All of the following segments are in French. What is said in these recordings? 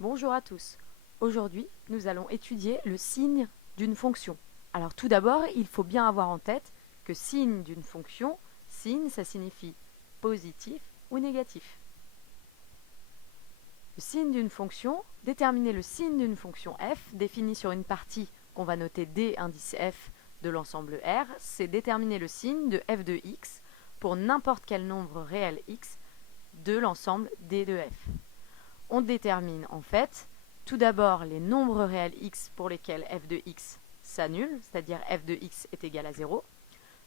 Bonjour à tous. Aujourd'hui, nous allons étudier le signe d'une fonction. Alors tout d'abord, il faut bien avoir en tête que signe d'une fonction, signe, ça signifie positif ou négatif. Le signe d'une fonction, déterminer le signe d'une fonction f définie sur une partie qu'on va noter D indice f de l'ensemble R, c'est déterminer le signe de f de x pour n'importe quel nombre réel x de l'ensemble D de f. On détermine en fait tout d'abord les nombres réels x pour lesquels f de x s'annule, c'est-à-dire f de x est égal à 0,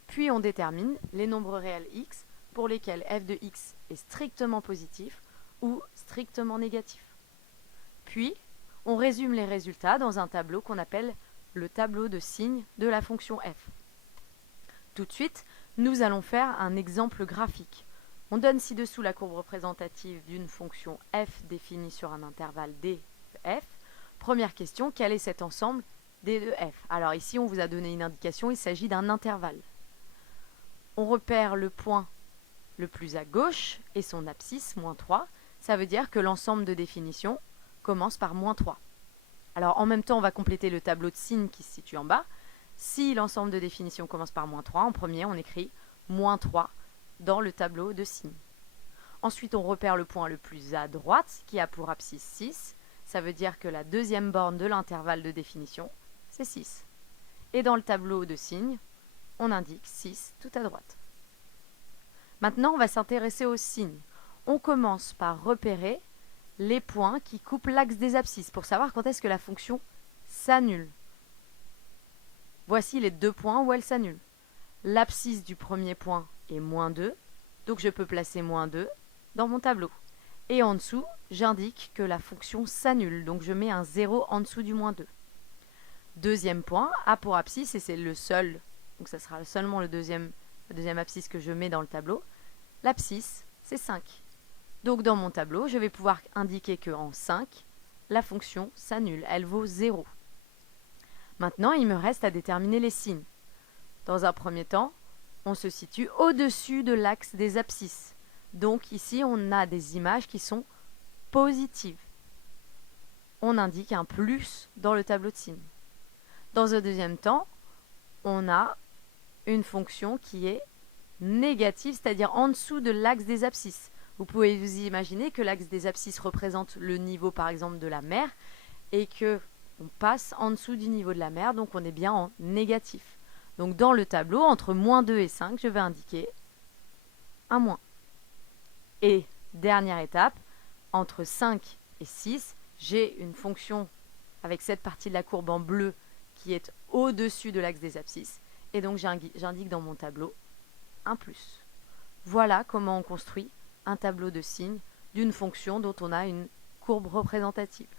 puis on détermine les nombres réels x pour lesquels f de x est strictement positif ou strictement négatif. Puis, on résume les résultats dans un tableau qu'on appelle le tableau de signes de la fonction f. Tout de suite, nous allons faire un exemple graphique. On donne ci-dessous la courbe représentative d'une fonction f définie sur un intervalle d de f. Première question, quel est cet ensemble d de f? Alors ici, on vous a donné une indication, il s'agit d'un intervalle. On repère le point le plus à gauche et son abscisse, moins 3. Ça veut dire que l'ensemble de définition commence par moins 3. Alors en même temps, on va compléter le tableau de signes qui se situe en bas. Si l'ensemble de définition commence par moins 3, en premier, on écrit moins 3 dans le tableau de signes. Ensuite, on repère le point le plus à droite, qui a pour abscisse 6. Ça veut dire que la deuxième borne de l'intervalle de définition, c'est 6. Et dans le tableau de signes, on indique 6 tout à droite. Maintenant, on va s'intéresser aux signes. On commence par repérer les points qui coupent l'axe des abscisses pour savoir quand est-ce que la fonction s'annule. Voici les deux points où elle s'annule. L'abscisse du premier point est moins 2, donc je peux placer moins 2 dans mon tableau. Et en dessous, j'indique que la fonction s'annule, donc je mets un 0 en dessous du moins 2. Deuxième point a pour abscisse, et c'est le seul, donc ça sera seulement la deuxième abscisse que je mets dans le tableau, l'abscisse c'est 5. Donc dans mon tableau, je vais pouvoir indiquer qu'en 5, la fonction s'annule, elle vaut 0. Maintenant, il me reste à déterminer les signes. Dans un premier temps, on se situe au-dessus de l'axe des abscisses. Donc ici, on a des images qui sont positives. On indique un plus dans le tableau de signes. Dans un deuxième temps, on a une fonction qui est négative, c'est-à-dire en dessous de l'axe des abscisses. Vous pouvez vous imaginer que l'axe des abscisses représente le niveau, par exemple, de la mer, et que on passe en dessous du niveau de la mer, donc on est bien en négatif. Donc dans le tableau, entre moins 2 et 5, je vais indiquer un moins. Et dernière étape, entre 5 et 6, j'ai une fonction avec cette partie de la courbe en bleu qui est au-dessus de l'axe des abscisses. Et donc j'indique dans mon tableau un plus. Voilà comment on construit un tableau de signes d'une fonction dont on a une courbe représentative.